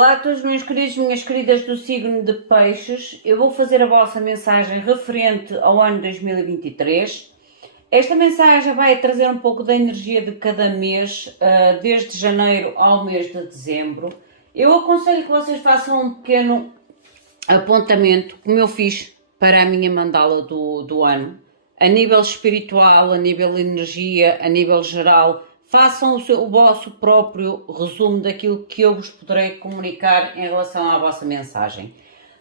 Olá a todos meus queridos e minhas queridas do signo de Peixes. Eu vou fazer a vossa mensagem referente ao ano 2023. Esta mensagem vai trazer um pouco da energia de cada mês, desde janeiro ao mês de dezembro. Eu aconselho que vocês façam um pequeno apontamento, como eu fiz para a minha mandala do ano, a nível espiritual, a nível de energia, a nível geral. Façam o vosso próprio resumo daquilo que eu vos poderei comunicar em relação à vossa mensagem.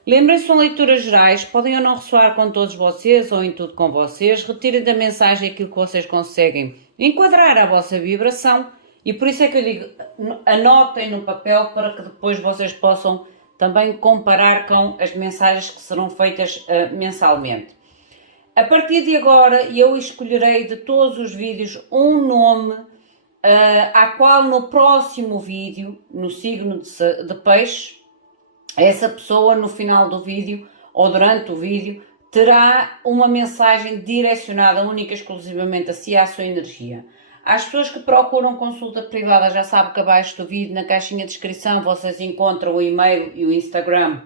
Lembrem-se, são leituras gerais, podem ou não ressoar com todos vocês ou em tudo com vocês. Retirem da mensagem aquilo que vocês conseguem enquadrar à vossa vibração e por isso é que eu digo, anotem no papel para que depois vocês possam também comparar com as mensagens que serão feitas mensalmente. A partir de agora eu escolherei de todos os vídeos um nome a qual no próximo vídeo, no signo de Peixe, essa pessoa no final do vídeo ou durante o vídeo terá uma mensagem direcionada única e exclusivamente a si, à sua energia. Às pessoas que procuram consulta privada, já sabem que abaixo do vídeo, na caixinha de descrição, vocês encontram o e-mail e o Instagram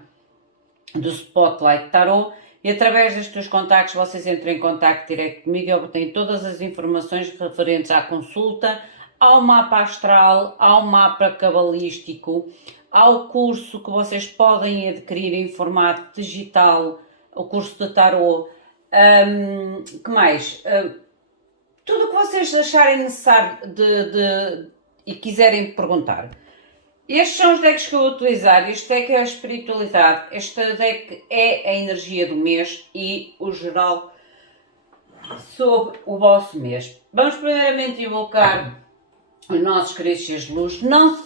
do Spotlight Tarot e através destes contactos vocês entram em contacto direto comigo e obtêm todas as informações referentes à consulta, ao mapa astral, ao mapa cabalístico, ao curso que vocês podem adquirir em formato digital, o curso de tarot, que mais? Tudo o que vocês acharem necessário e quiserem perguntar. Estes são os decks que eu vou utilizar. Este deck é a espiritualidade, este deck é a energia do mês e o geral sobre o vosso mês. Vamos primeiramente invocar os nossos queridos seres de luz. Não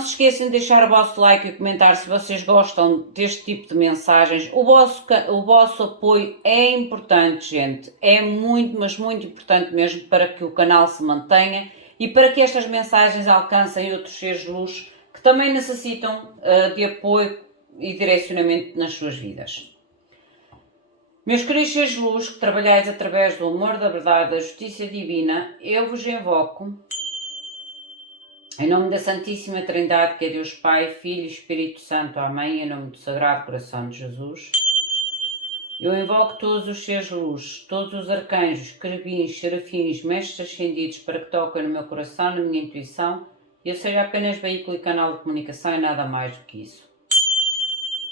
se esqueçam de deixar o vosso like e comentar se vocês gostam deste tipo de mensagens. O vosso apoio é importante, gente. É muito, mas muito importante mesmo para que o canal se mantenha e para que estas mensagens alcancem outros seres de luz que também necessitam de apoio e direcionamento nas suas vidas. Meus queridos seres de luz, que trabalhais através do amor, da verdade, da justiça divina, eu vos invoco em nome da Santíssima Trindade, que é Deus Pai, Filho e Espírito Santo. Amém. Em nome do Sagrado Coração de Jesus. Eu invoco todos os seres de luz, todos os arcanjos, querubins, serafins, mestres ascendidos para que toquem no meu coração, na minha intuição, e eu seja apenas veículo e canal de comunicação e nada mais do que isso.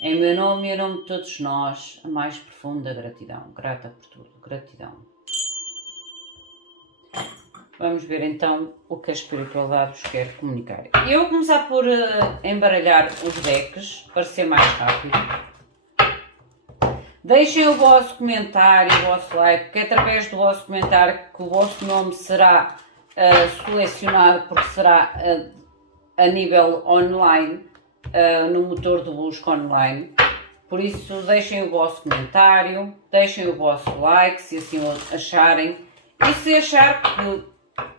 Em meu nome e em nome de todos nós, a mais profunda gratidão. Grata por tudo. Gratidão. Vamos ver então o que a espiritualidade vos quer comunicar. Eu vou começar por embaralhar os decks, para ser mais rápido. Deixem o vosso comentário, o vosso like, porque é através do vosso comentário que o vosso nome será selecionado, porque será a nível online, no motor de busca online. Por isso, deixem o vosso comentário, deixem o vosso like, se assim o acharem. E se achar que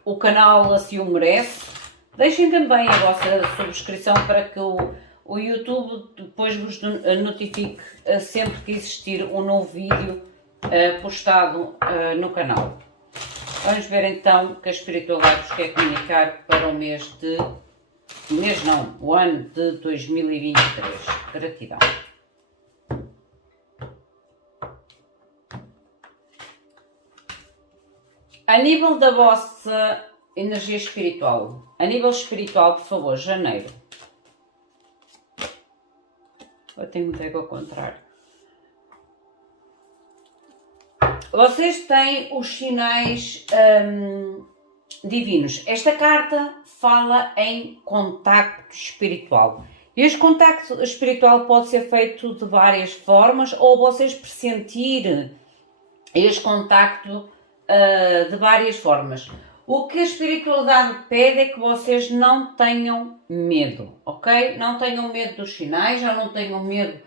o canal assim o merece, deixem também a vossa subscrição para que o YouTube depois vos notifique sempre que existir um novo vídeo postado no canal. Vamos ver então o que a espiritualidade vos quer comunicar para o mês de... o ano de 2023. Gratidão. A nível da vossa energia espiritual, a nível espiritual, por favor, janeiro. Eu tenho muito ego ao contrário. Vocês têm os sinais divinos. Esta carta fala em contacto espiritual. Este contacto espiritual pode ser feito de várias formas ou vocês pressentir este contacto de várias formas. O que a espiritualidade pede é que vocês não tenham medo, ok? Não tenham medo dos sinais, já não tenham medo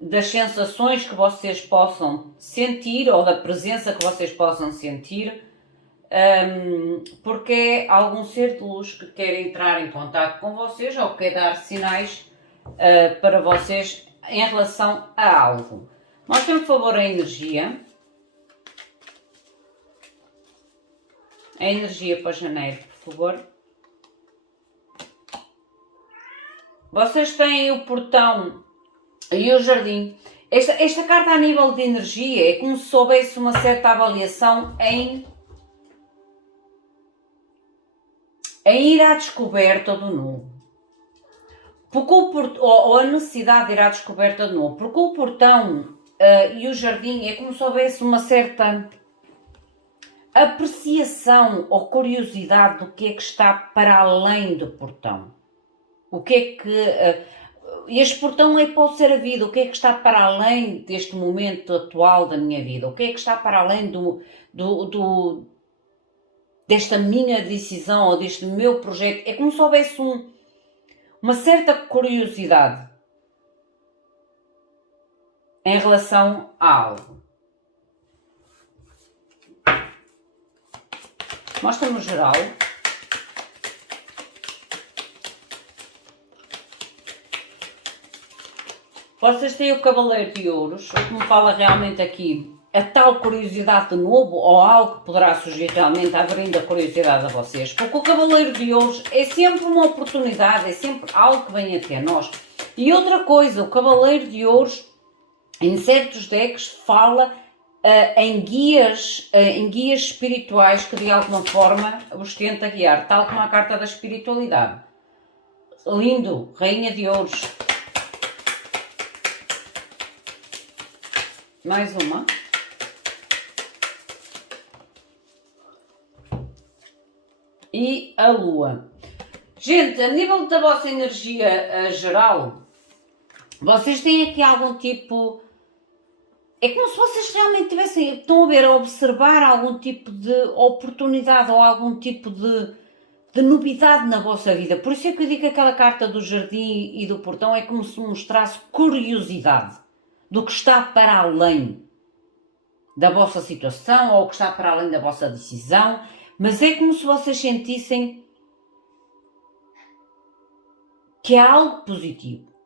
das sensações que vocês possam sentir ou da presença que vocês possam sentir, porque é algum ser de luz que quer entrar em contato com vocês ou quer dar sinais para vocês em relação a algo. Mostrem, por favor, a energia. A energia para janeiro, por favor. vocês têm o portão e o jardim. Esta carta a nível de energia é como se soubesse uma certa avaliação em ir à descoberta do novo. Porque ou a necessidade de ir à descoberta do novo. Porque o portão e o jardim é como se houvesse uma certa apreciação ou curiosidade do que é que está para além do portão. O que é que... este portão pode ser a vida. O que é que está para além deste momento atual da minha vida? O que é que está para além desta minha decisão ou deste meu projeto? É como se houvesse uma certa curiosidade em relação a algo. Mostra no geral. Vocês têm o Cavaleiro de Ouros, o que me fala realmente aqui a tal curiosidade de novo, ou algo que poderá surgir realmente abrindo a curiosidade a vocês. Porque o Cavaleiro de Ouros é sempre uma oportunidade, é sempre algo que vem até nós. E outra coisa, o Cavaleiro de Ouros, em certos decks, fala em guias espirituais que de alguma forma os tenta guiar, tal como a carta da espiritualidade. Lindo, Rainha de Ouros. Mais uma. E a Lua. Gente, a nível da vossa energia geral, vocês têm aqui algum tipo... É como se vocês realmente tivessem, estão a ver, a observar algum tipo de oportunidade ou algum tipo de novidade na vossa vida. Por isso é que eu digo que aquela carta do jardim e do portão é como se mostrasse curiosidade do que está para além da vossa situação ou o que está para além da vossa decisão, mas é como se vocês sentissem que é algo positivo.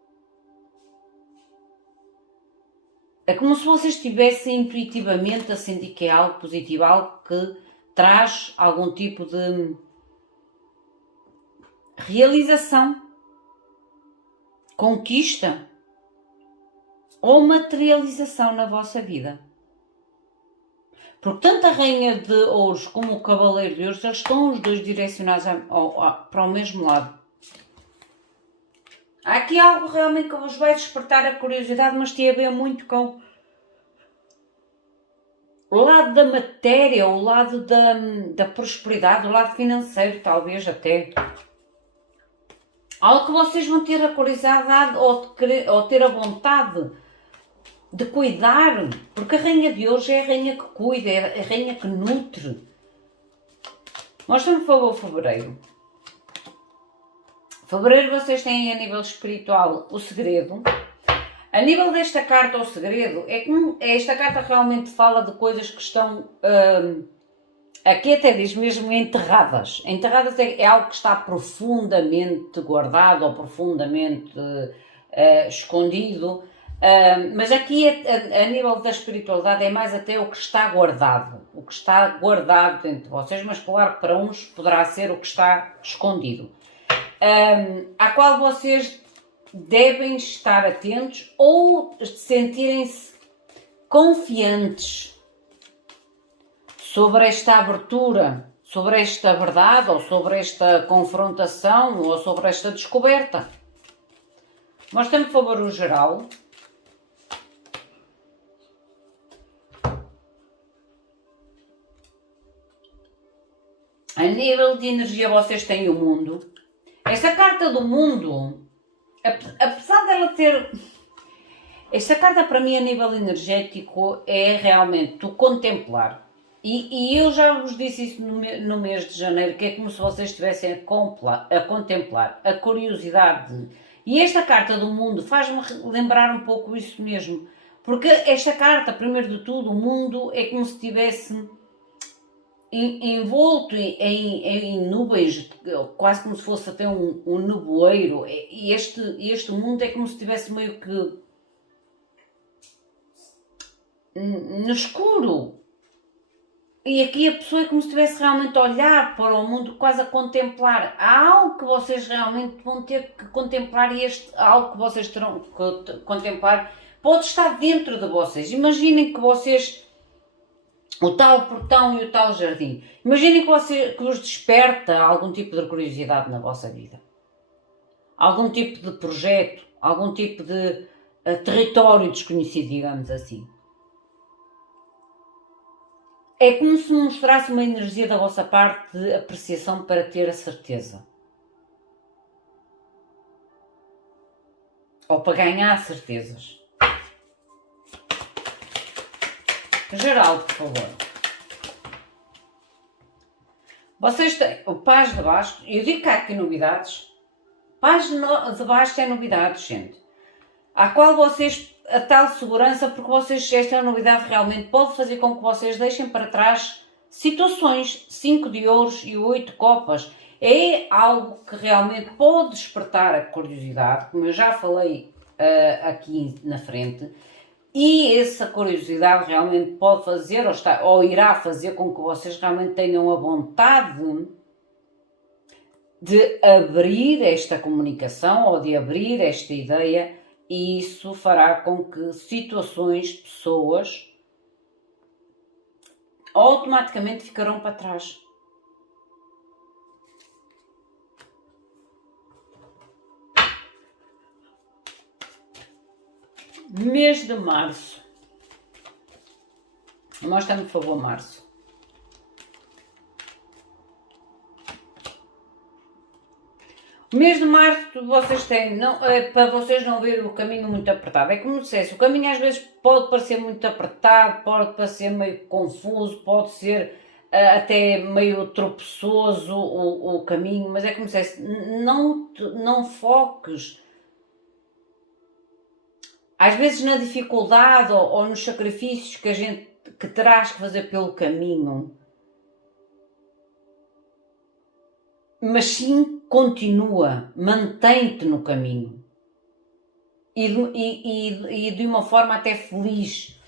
É como se vocês estivessem intuitivamente a sentir que é algo positivo, algo que traz algum tipo de realização, conquista ou materialização na vossa vida. Porque tanto a Rainha de Ouros como o Cavaleiro de Ouros, eles estão os dois direcionados para o mesmo lado. Há aqui algo realmente que vos vai despertar a curiosidade, mas tem a ver muito com o lado da matéria, o lado da prosperidade, o lado financeiro, talvez até. Algo que vocês vão ter a curiosidade ou ter a vontade de cuidar, porque a Rainha de Ouros é a rainha que cuida, é a rainha que nutre. Mostra-me, por favor, fevereiro. Fevereiro vocês têm a nível espiritual o segredo. A nível desta carta, o segredo, é que esta carta realmente fala de coisas que estão, aqui até diz mesmo enterradas. Enterradas é algo que está profundamente guardado ou profundamente escondido. Mas aqui, a nível da espiritualidade, é mais até o que está guardado. O que está guardado dentro de vocês, mas claro que para uns poderá ser o que está escondido. À qual vocês devem estar atentos ou sentirem-se confiantes sobre esta abertura, sobre esta verdade, ou sobre esta confrontação, ou sobre esta descoberta. Mostra-me, por favor, o geral. A nível de energia vocês têm o mundo. Esta carta do mundo, apesar dela ter... Esta carta para mim a nível energético é realmente o contemplar. E eu já vos disse isso no mês de janeiro, que é como se vocês estivessem a contemplar, a curiosidade. E esta carta do mundo faz-me lembrar um pouco isso mesmo. Porque esta carta, primeiro de tudo, o mundo é como se estivesse envolto em nuvens, quase como se fosse até um nevoeiro. E este mundo é como se estivesse meio que no escuro. E aqui a pessoa é como se estivesse realmente a olhar para o mundo, quase a contemplar. Há algo que vocês realmente vão ter que contemplar e este algo que vocês terão que contemplar pode estar dentro de vocês. Imaginem que vocês, o tal portão e o tal jardim, imaginem que vos desperta algum tipo de curiosidade na vossa vida. Algum tipo de projeto, algum tipo de território desconhecido, digamos assim. É como se mostrasse uma energia da vossa parte de apreciação para ter a certeza. Ou para ganhar certezas. Geral, por favor. Vocês têm o Paz de Bastos, eu digo que há aqui novidades. Paz de Bastos é novidades, gente. À qual vocês, a tal segurança, porque vocês, esta novidade realmente pode fazer com que vocês deixem para trás situações, 5 de ouros e 8 copas. É algo que realmente pode despertar a curiosidade, como eu já falei aqui na frente, e essa curiosidade realmente pode fazer ou irá fazer com que vocês realmente tenham a vontade de abrir esta comunicação ou de abrir esta ideia, e isso fará com que situações, pessoas, automaticamente ficarão para trás. Mês de março. Mostra-me, por favor, março. O mês de março vocês têm, não, para vocês não verem o caminho muito apertado. É como dissesse, o caminho às vezes pode parecer muito apertado, pode parecer meio confuso, pode ser até meio tropeçoso o caminho, mas é como dissesse, não foques às vezes na dificuldade ou nos sacrifícios que terás que fazer pelo caminho. Mas sim, continua, mantém-te no caminho e de uma forma até feliz,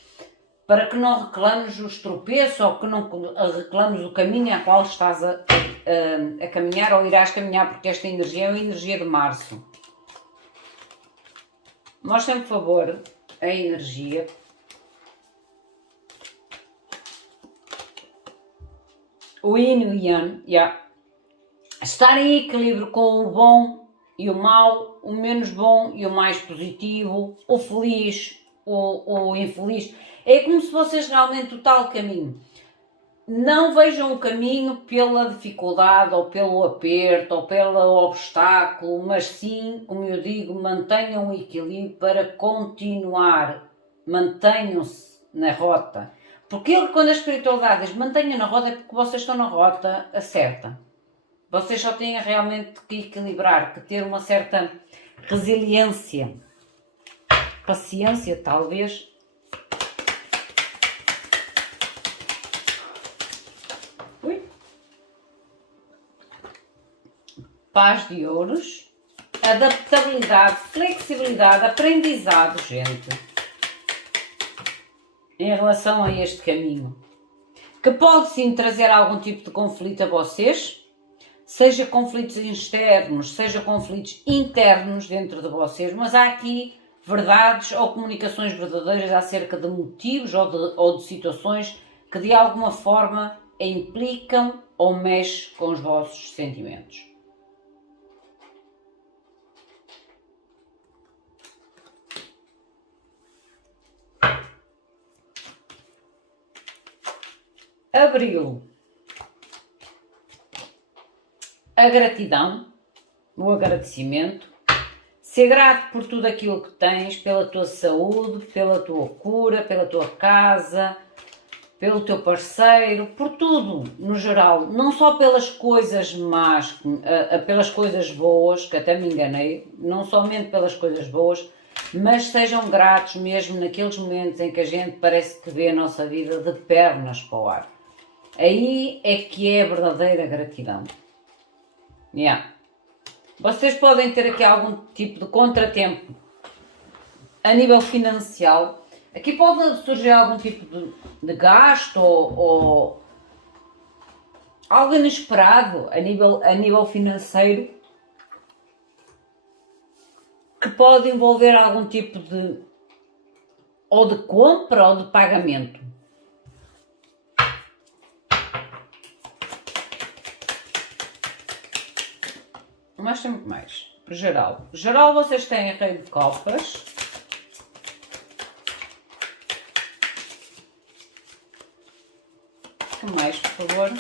para que não reclames os tropeços ou que não reclames o caminho a qual estás a caminhar ou irás caminhar, porque esta energia é uma energia de março. Mostrem, por favor, a energia. O Yin e o Yang, estar em equilíbrio com o bom e o mau, o menos bom e o mais positivo, o feliz, o infeliz. É como se vocês realmente o tal caminho. Não vejam o caminho pela dificuldade ou pelo aperto ou pelo obstáculo, mas sim, como eu digo, mantenham o equilíbrio para continuar. Mantenham-se na rota. Porque quando a espiritualidade diz mantenham na rota, é porque vocês estão na rota certa. Vocês só têm realmente que equilibrar, que ter uma certa resiliência, paciência talvez. Paz de ouros, adaptabilidade, flexibilidade, aprendizado, gente, em relação a este caminho, que pode sim trazer algum tipo de conflito a vocês, seja conflitos externos, seja conflitos internos dentro de vocês, mas há aqui verdades ou comunicações verdadeiras acerca de motivos ou de situações que de alguma forma implicam ou mexem com os vossos sentimentos. Abril. A gratidão, o agradecimento, ser grato por tudo aquilo que tens, pela tua saúde, pela tua cura, pela tua casa, pelo teu parceiro, por tudo no geral, não só pelas coisas más, pelas coisas boas, que até me enganei, não somente pelas coisas boas, mas sejam gratos mesmo naqueles momentos em que a gente parece que vê a nossa vida de pernas para o ar. Aí é que é a verdadeira gratidão. Vocês podem ter aqui algum tipo de contratempo a nível financeiro. Aqui pode surgir algum tipo de gasto ou algo inesperado a nível financeiro que pode envolver algum tipo de ou de compra ou de pagamento. Mas tem muito mais. Geral. Geral, vocês têm Rei de Copas. O que mais, por favor?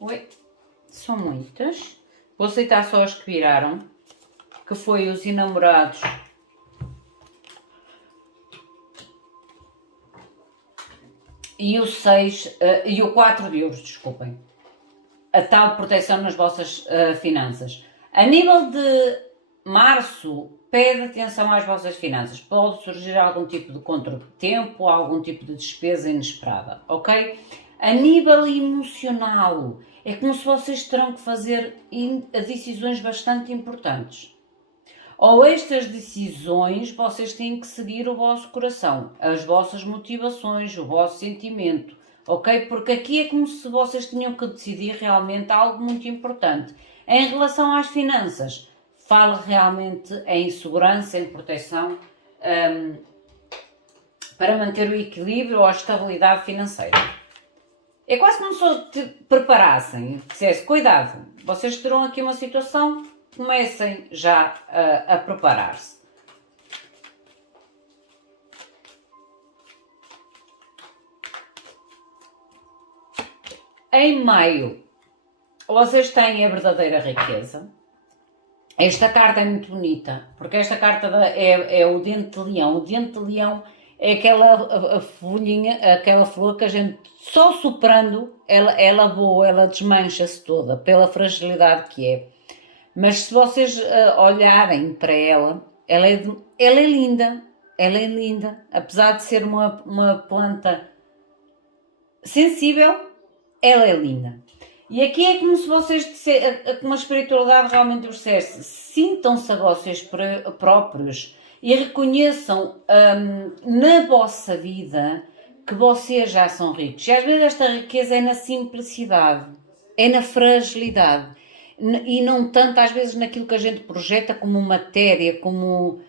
Oi, são muitas. Vou aceitar só as que viraram, que foi os enamorados. E o 6, e o 4 de euros, desculpem. A tal proteção nas vossas finanças. A nível de março, pede atenção às vossas finanças. Pode surgir algum tipo de contratempo, algum tipo de despesa inesperada, ok? A nível emocional, é como se vocês terão que fazer decisões bastante importantes. Ou estas decisões, vocês têm que seguir o vosso coração, as vossas motivações, o vosso sentimento, ok? Porque aqui é como se vocês tinham que decidir realmente algo muito importante. Em relação às finanças, fala realmente em segurança, em proteção, para manter o equilíbrio ou a estabilidade financeira. É quase como se te preparassem, dissesse, cuidado, vocês terão aqui uma situação, comecem já a preparar-se. Em maio, vocês têm a verdadeira riqueza. Esta carta é muito bonita, porque esta carta é o dente de leão. O dente de leão é aquela folhinha, aquela flor que a gente, só soprando, ela voa, ela desmancha-se toda, pela fragilidade que é. Mas se vocês olharem para ela é linda, ela é linda. Apesar de ser uma planta sensível, ela é linda. E aqui é como se vocês, como a espiritualidade realmente vos dissesse, sintam-se a vocês próprios e reconheçam na vossa vida que vocês já são ricos. E às vezes esta riqueza é na simplicidade, é na fragilidade. E não tanto às vezes naquilo que a gente projeta como matéria, como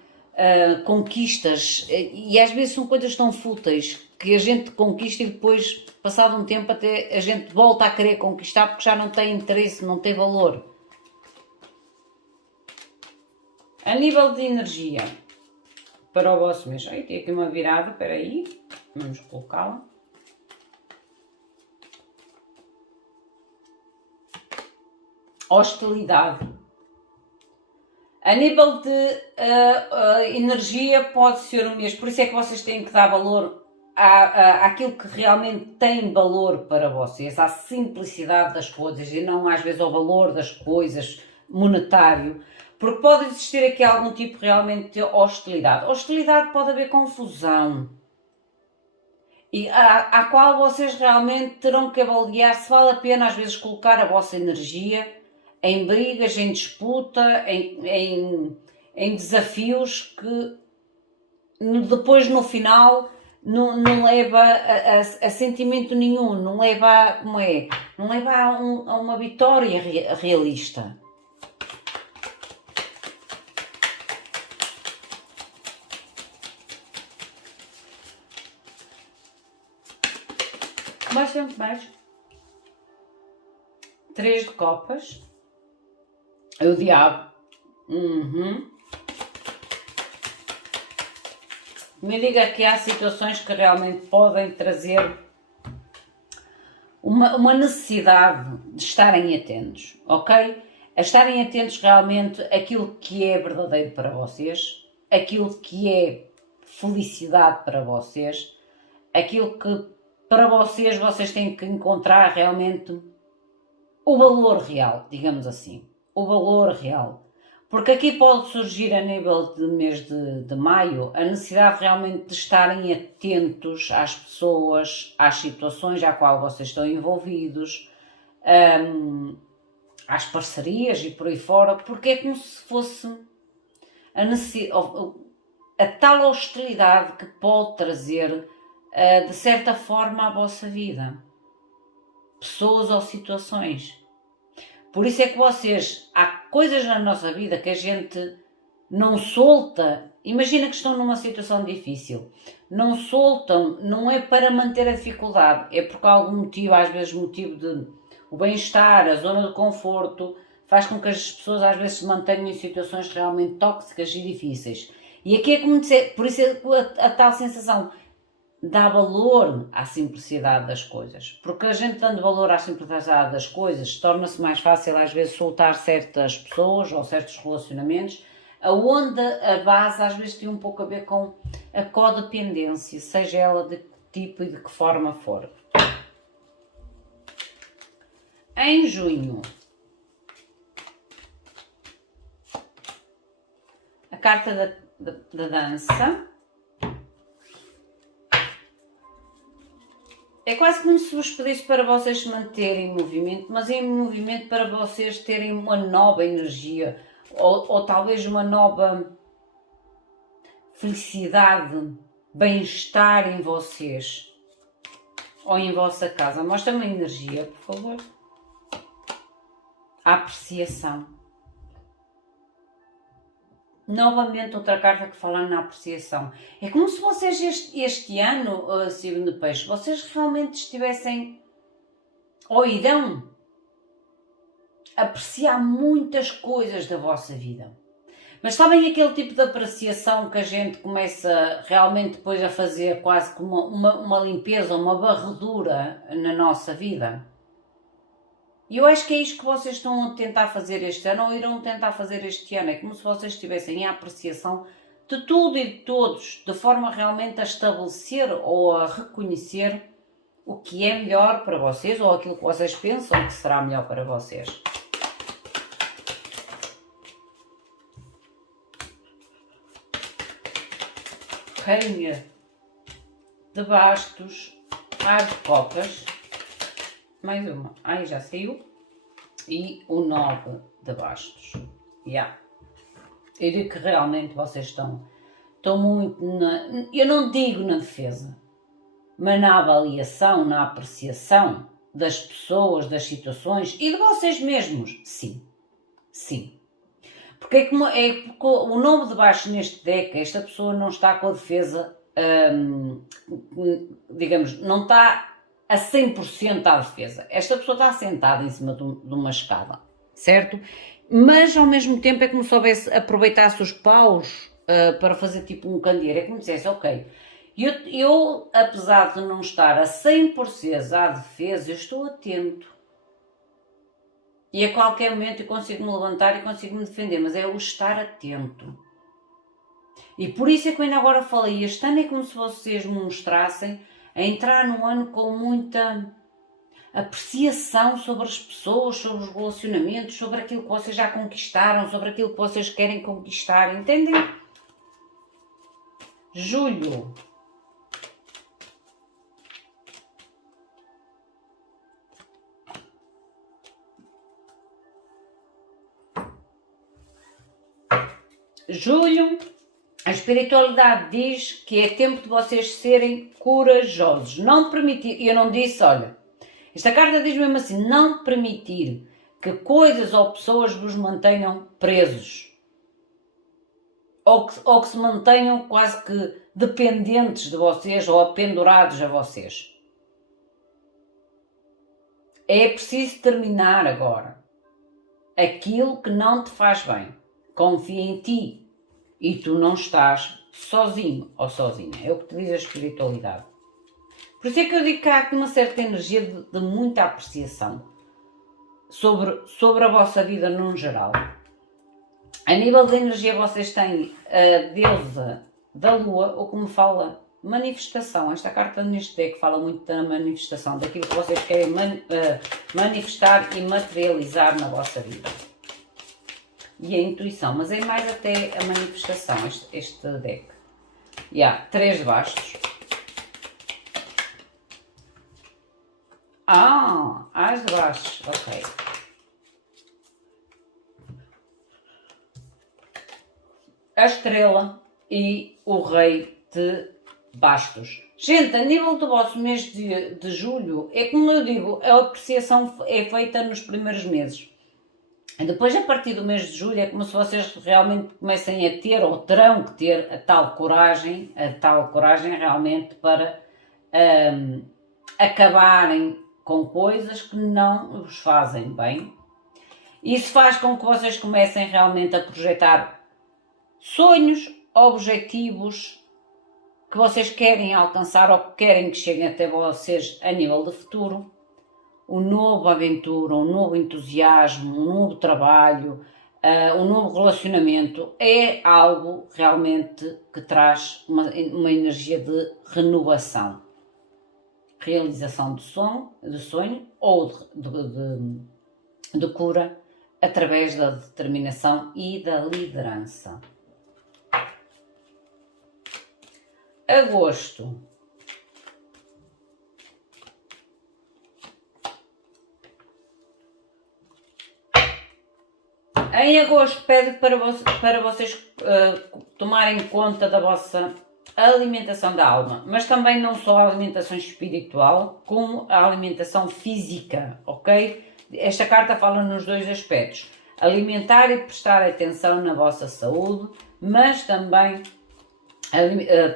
conquistas, e às vezes são coisas tão fúteis que a gente conquista e depois, passado um tempo, até a gente volta a querer conquistar porque já não tem interesse, não tem valor. A nível de energia para o vosso mês, ai, tem aqui uma virada, espera aí, vamos colocá-la. Hostilidade. A nível de energia pode ser um mês, por isso é que vocês têm que dar valor àquilo que realmente tem valor para vocês, à simplicidade das coisas e não às vezes ao valor das coisas monetário, porque pode existir aqui algum tipo realmente de hostilidade. Hostilidade pode haver confusão, e à qual vocês realmente terão que avaliar se vale a pena às vezes colocar a vossa energia em brigas, em disputa, em desafios que depois no final não leva a sentimento nenhum, não leva a, como é? Não leva a uma vitória realista. Bastante mais. 3 de copas. O diabo. Me diga que há situações que realmente podem trazer uma necessidade de estarem atentos, ok? A estarem atentos realmente àquilo que é verdadeiro para vocês, aquilo que é felicidade para vocês, aquilo que para vocês têm que encontrar realmente o valor real, digamos assim. O valor real. Porque aqui pode surgir a nível de mês de maio a necessidade realmente de estarem atentos às pessoas, às situações à qual vocês estão envolvidos, às parcerias e por aí fora, porque é como se fosse a necessidade, a tal hostilidade que pode trazer, de certa forma, à vossa vida. Pessoas ou situações. Por isso é que vocês, há coisas na nossa vida que a gente não solta. Imagina que estão numa situação difícil. Não soltam, não é para manter a dificuldade, é porque há algum motivo, às vezes motivo de o bem-estar, a zona de conforto, faz com que as pessoas às vezes se mantenham em situações realmente tóxicas e difíceis. E aqui é como dizer, por isso é a tal sensação, dá valor à simplicidade das coisas. Porque a gente dando valor à simplicidade das coisas, torna-se mais fácil às vezes soltar certas pessoas ou certos relacionamentos, aonde a base às vezes tem um pouco a ver com a codependência, seja ela de que tipo e de que forma for. Em junho, a carta da dança. É quase como se vos pedisse para vocês se manterem em movimento, mas em movimento para vocês terem uma nova energia, ou talvez uma nova felicidade, bem-estar em vocês, ou em vossa casa. Mostra-me a energia, por favor. A apreciação. Novamente outra carta que fala na apreciação. É como se vocês este ano, signo de peixe, vocês realmente estivessem, ou irão, apreciar muitas coisas da vossa vida. Mas sabem aquele tipo de apreciação que a gente começa realmente depois a fazer quase como uma limpeza, uma varredura na nossa vida? E eu acho que é isto que vocês estão a tentar fazer este ano, ou irão tentar fazer este ano. É como se vocês estivessem em apreciação de tudo e de todos, de forma realmente a estabelecer ou a reconhecer o que é melhor para vocês, ou aquilo que vocês pensam que será melhor para vocês. Rainha de bastos, ar de copas. Mais uma. Aí já saiu. E o 9 de bastos. Yeah. Eu digo que realmente vocês estão muito na... Eu não digo na defesa, mas na avaliação, na apreciação das pessoas, das situações e de vocês mesmos. Sim. Sim. Porque porque o 9 de bastos neste deck, esta pessoa não está com a defesa, digamos, não está a 100% à defesa. Esta pessoa está sentada em cima de uma escada, certo? Mas ao mesmo tempo é como se soubesse aproveitar-se os paus para fazer tipo um candeeiro. É como se dissesse, ok, eu apesar de não estar a 100% à defesa, eu estou atento. E a qualquer momento eu consigo me levantar e consigo me defender, mas é o estar atento. E por isso é que eu ainda agora falei, este ano é como se vocês me mostrassem a entrar num ano com muita apreciação sobre as pessoas, sobre os relacionamentos, sobre aquilo que vocês já conquistaram, sobre aquilo que vocês querem conquistar, entendem? Julho. Julho, a espiritualidade diz que é tempo de vocês serem corajosos. Não permitir, eu não disse, olha, esta carta diz mesmo assim, não permitir que coisas ou pessoas vos mantenham presos. Ou que se mantenham quase que dependentes de vocês ou apendurados a vocês. É preciso terminar agora aquilo que não te faz bem. Confia em ti e tu não estás sozinho ou sozinha. É o que te diz a espiritualidade. Por isso é que eu digo que há aqui uma certa energia de muita apreciação sobre a vossa vida num geral. A nível de energia vocês têm a deusa da lua, ou como fala, manifestação. Esta carta neste deck fala muito da manifestação, daquilo que vocês querem manifestar e materializar na vossa vida. E a intuição, mas é mais até a manifestação, este deck. E há 3 de bastos. As de bastos, ok. A estrela, e o Rei de Bastos. Gente, a nível do vosso mês de julho, é como eu digo, a apreciação é feita nos primeiros meses. Depois, a partir do mês de julho, é como se vocês realmente comecem a ter, ou terão que ter, a tal coragem realmente para acabarem com coisas que não vos fazem bem. Isso faz com que vocês comecem realmente a projetar sonhos, objetivos que vocês querem alcançar ou que querem que cheguem até vocês a nível de futuro. Um novo aventura, um novo entusiasmo, um novo trabalho, um novo relacionamento é algo realmente que traz uma energia de renovação, realização de sonho ou de cura através da determinação e da liderança. Agosto. Em agosto pede para vocês tomarem conta da vossa alimentação da alma, mas também não só a alimentação espiritual, como a alimentação física, ok? Esta carta fala nos dois aspectos, alimentar e prestar atenção na vossa saúde, mas também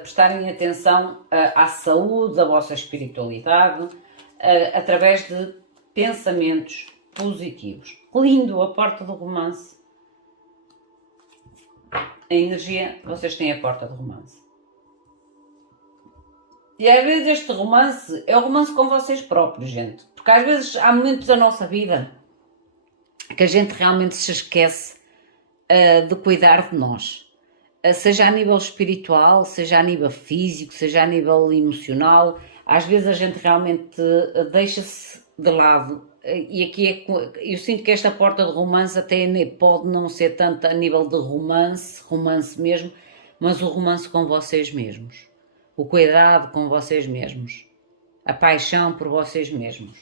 prestarem atenção à saúde da vossa espiritualidade através de pensamentos positivos. Lindo, a porta do romance. A energia, vocês têm a porta do romance. E às vezes este romance é o romance com vocês próprios, gente. Porque às vezes há momentos da nossa vida que a gente realmente se esquece de cuidar de nós. Seja a nível espiritual, seja a nível físico, seja a nível emocional. Às vezes a gente realmente deixa-se de lado. E aqui eu sinto que esta porta de romance até pode não ser tanto a nível de romance mesmo, mas o romance com vocês mesmos. O cuidado com vocês mesmos. A paixão por vocês mesmos.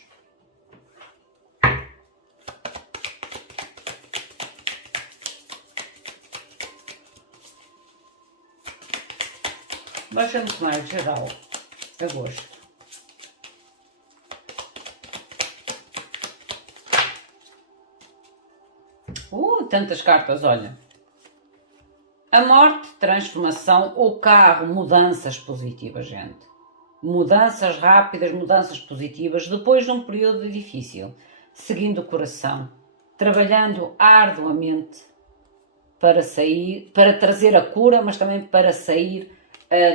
Baixamos mais geral. Agosto. Tantas cartas, olha. A morte, transformação, o carro, mudanças positivas, gente. Mudanças rápidas, mudanças positivas, depois de um período difícil. Seguindo o coração, trabalhando arduamente para sair, para trazer a cura, mas também para sair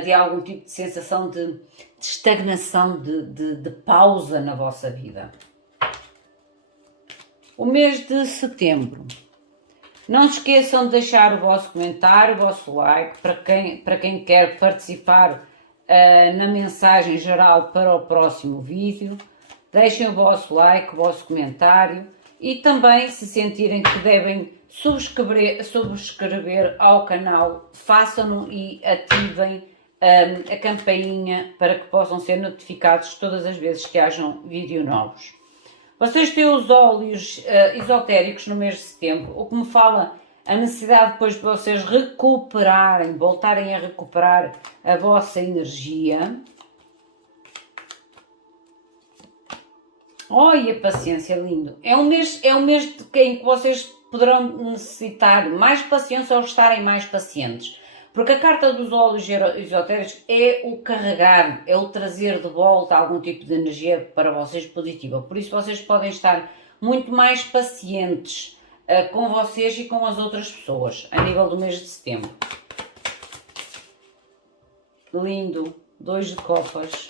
de algum tipo de sensação de estagnação, de pausa na vossa vida. O mês de setembro. Não se esqueçam de deixar o vosso comentário, o vosso like, para quem quer participar na mensagem geral para o próximo vídeo. Deixem o vosso like, o vosso comentário e também, se sentirem que devem subscrever ao canal, façam-no e ativem a campainha para que possam ser notificados todas as vezes que hajam vídeos novos. Vocês têm os óleos esotéricos no mês de setembro, o que me fala a necessidade depois de vocês recuperarem, voltarem a recuperar a vossa energia. Olha, paciência, lindo. É um mês em que vocês poderão necessitar mais paciência ou estarem mais pacientes. Porque a carta dos óleos esotéricos é o carregar, é o trazer de volta algum tipo de energia para vocês positiva. Por isso vocês podem estar muito mais pacientes com vocês e com as outras pessoas a nível do mês de setembro. Lindo, 2 de copas.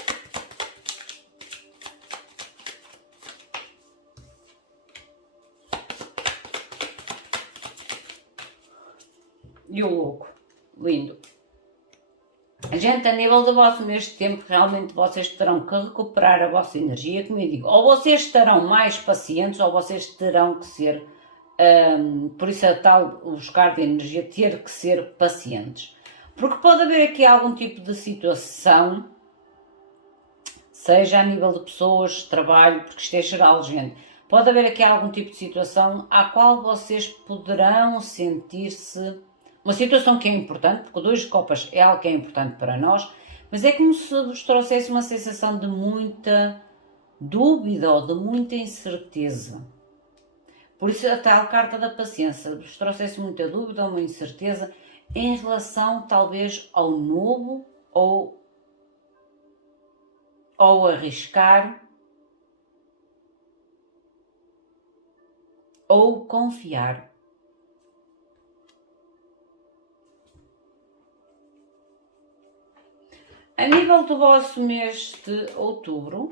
E o louco. Lindo. Gente, a nível do vosso mês de tempo, realmente vocês terão que recuperar a vossa energia, como eu digo, ou vocês estarão mais pacientes, ou vocês terão que ser, por isso a tal buscar de energia, ter que ser pacientes. Porque pode haver aqui algum tipo de situação, seja a nível de pessoas, de trabalho, porque isto é geral, gente, pode haver aqui algum tipo de situação à qual vocês poderão sentir-se uma situação que é importante, porque o 2 de copas é algo que é importante para nós, mas é como se vos trouxesse uma sensação de muita dúvida ou de muita incerteza. Por isso a tal carta da paciência vos trouxesse muita dúvida ou uma incerteza em relação talvez ao novo ou arriscar ou confiar. A nível do vosso mês de outubro,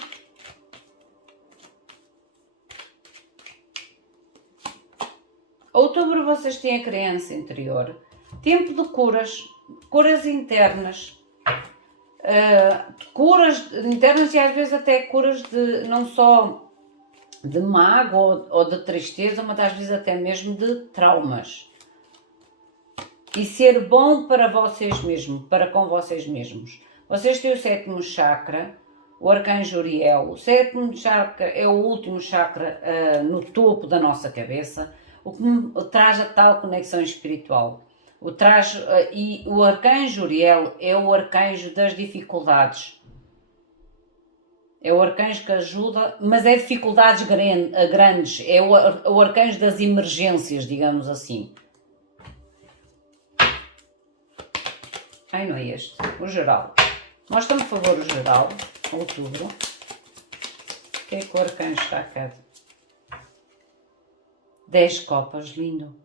outubro vocês têm a crença interior, tempo de curas internas, curas internas e às vezes até curas de não só de mágoa ou de tristeza, mas às vezes até mesmo de traumas. E ser bom para vocês mesmos, para com vocês mesmos. Vocês têm o 7º chakra, o arcanjo Uriel. O 7º chakra é o último chakra no topo da nossa cabeça, o que traz a tal conexão espiritual. E o arcanjo Uriel é o arcanjo das dificuldades. É o arcanjo que ajuda, mas é dificuldades grandes. É o arcanjo das emergências, digamos assim. Ai, não é este. O geral. Mostra-me, por favor, o geral. Outubro. O que é que o arcanjo está cá? 10 copas, lindo.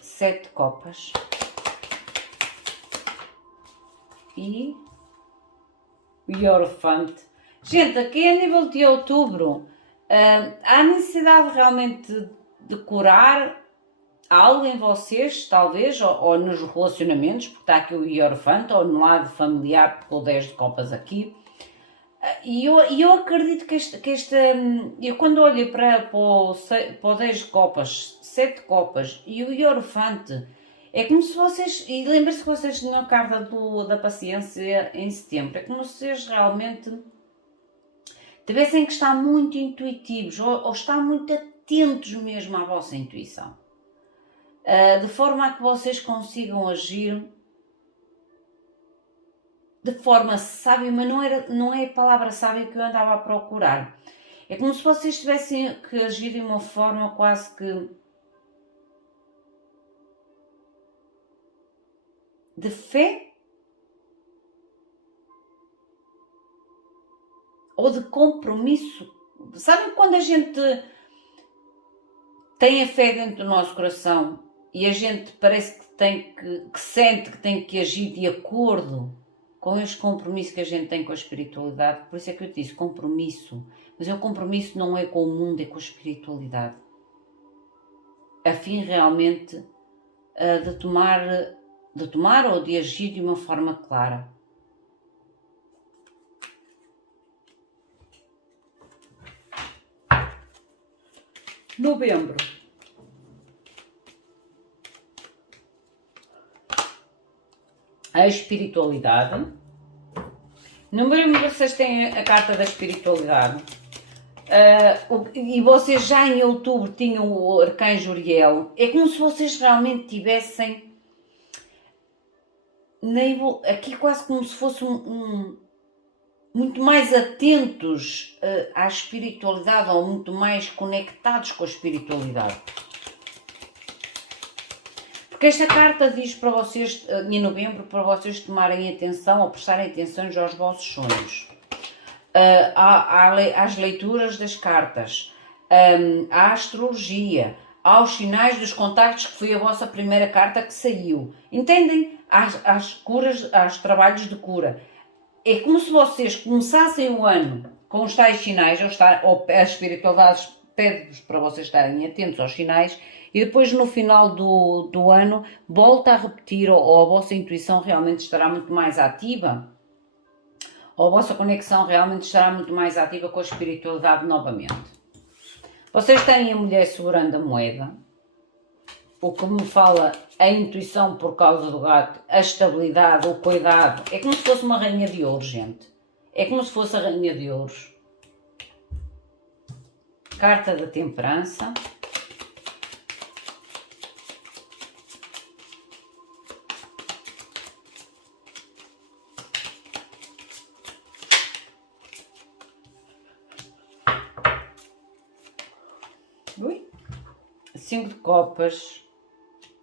7 copas. E o Hierophante. Gente, aqui a nível de outubro, há necessidade realmente de curar algo em vocês, talvez, ou nos relacionamentos, porque está aqui o Hierophante, ou no lado familiar, porque o 10 de copas aqui. E eu acredito que eu quando olho para o 10 de copas, 7 copas e o Hierophante, é como se vocês, e lembrem-se que vocês tinham a carta da paciência em setembro, é como se vocês realmente tivessem que estar muito intuitivos, ou estar muito atentos mesmo à vossa intuição. De forma a que vocês consigam agir de forma sábia, mas não é a palavra sábia que eu andava a procurar. É como se vocês tivessem que agir de uma forma quase que de fé ou de compromisso. Sabem quando a gente tem a fé dentro do nosso coração e a gente parece que sente que tem que agir de acordo com este compromisso que a gente tem com a espiritualidade? Por isso é que eu disse compromisso, mas o compromisso não é com o mundo, é com a espiritualidade, a fim realmente de tomar ou de agir de uma forma clara. Novembro. A espiritualidade. Novembro vocês têm a carta da espiritualidade. E vocês já em outubro tinham o arcanjo Uriel. É como se vocês realmente tivessem aqui quase como se fossem muito mais atentos à espiritualidade, ou muito mais conectados com a espiritualidade. Porque esta carta diz para vocês, em novembro, para vocês tomarem atenção ou prestarem atenção aos vossos sonhos. Às leituras das cartas, à astrologia, aos sinais dos contactos, que foi a vossa primeira carta que saiu. Entendem? Às curas, aos trabalhos de cura. É como se vocês começassem o ano com os tais sinais, ou a espiritualidade pede-vos para vocês estarem atentos aos sinais, e depois no final do ano volta a repetir, ou a vossa intuição realmente estará muito mais ativa, ou a vossa conexão realmente estará muito mais ativa com a espiritualidade novamente. Vocês têm a mulher segurando a moeda, o que me fala a intuição por causa do gato, a estabilidade, o cuidado. É como se fosse uma rainha de ouro, gente. É como se fosse a rainha de ouros. Carta da temperança. 5 de copas,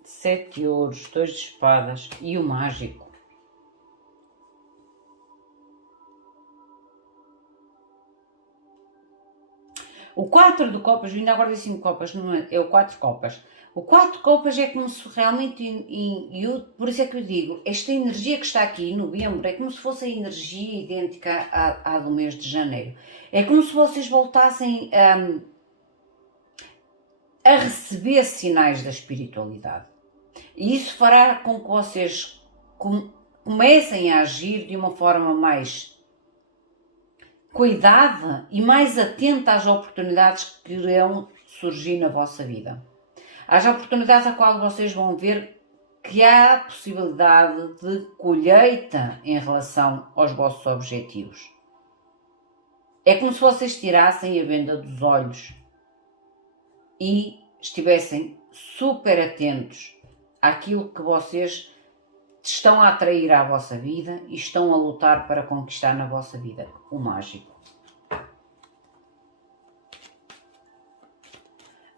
7 de ouros, 2 de espadas e o mágico. O 4 de copas, ainda agora disse 5 copas, não é o 4 de copas. O 4 de copas é como se realmente, por isso é que eu digo, esta energia que está aqui em novembro é como se fosse a energia idêntica à do mês de janeiro. É como se vocês voltassem a receber sinais da espiritualidade. E isso fará com que vocês comecem a agir de uma forma mais cuidada e mais atenta às oportunidades que irão surgir na vossa vida. Às oportunidades a qual vocês vão ver que há possibilidade de colheita em relação aos vossos objetivos. É como se vocês tirassem a venda dos olhos e estivessem super atentos àquilo que vocês estão a atrair à vossa vida e estão a lutar para conquistar na vossa vida, o mágico.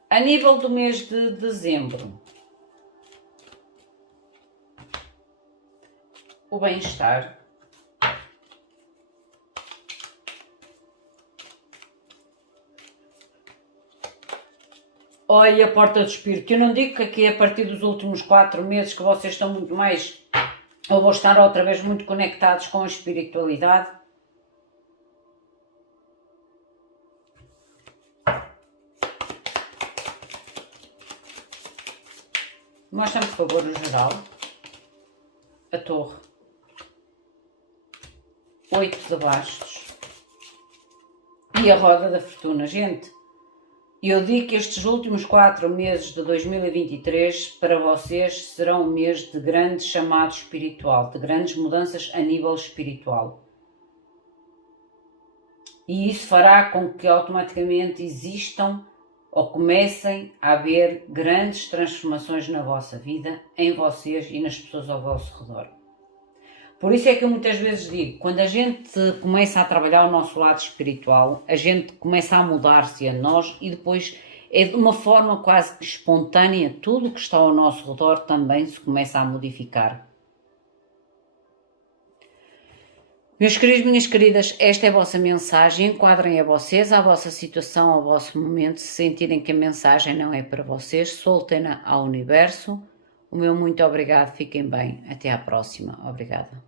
A nível do mês de dezembro, o bem-estar, olha a porta do espírito. Eu não digo que aqui a partir dos últimos 4 meses que vocês estão muito mais, ou vão estar outra vez muito conectados com a espiritualidade. Mostra-me, por favor, o geral. A torre. 8 de bastos. E a roda da fortuna. Gente, eu digo que estes últimos 4 meses de 2023 para vocês serão um mês de grande chamado espiritual, de grandes mudanças a nível espiritual. E isso fará com que automaticamente existam ou comecem a haver grandes transformações na vossa vida, em vocês e nas pessoas ao vosso redor. Por isso é que eu muitas vezes digo, quando a gente começa a trabalhar o nosso lado espiritual, a gente começa a mudar-se a nós e depois é de uma forma quase que espontânea, tudo o que está ao nosso redor também se começa a modificar. Meus queridos, minhas queridas, esta é a vossa mensagem, enquadrem a vocês, à vossa situação, ao vosso momento, se sentirem que a mensagem não é para vocês, soltem-na ao universo. O meu muito obrigado, fiquem bem, até à próxima, obrigada.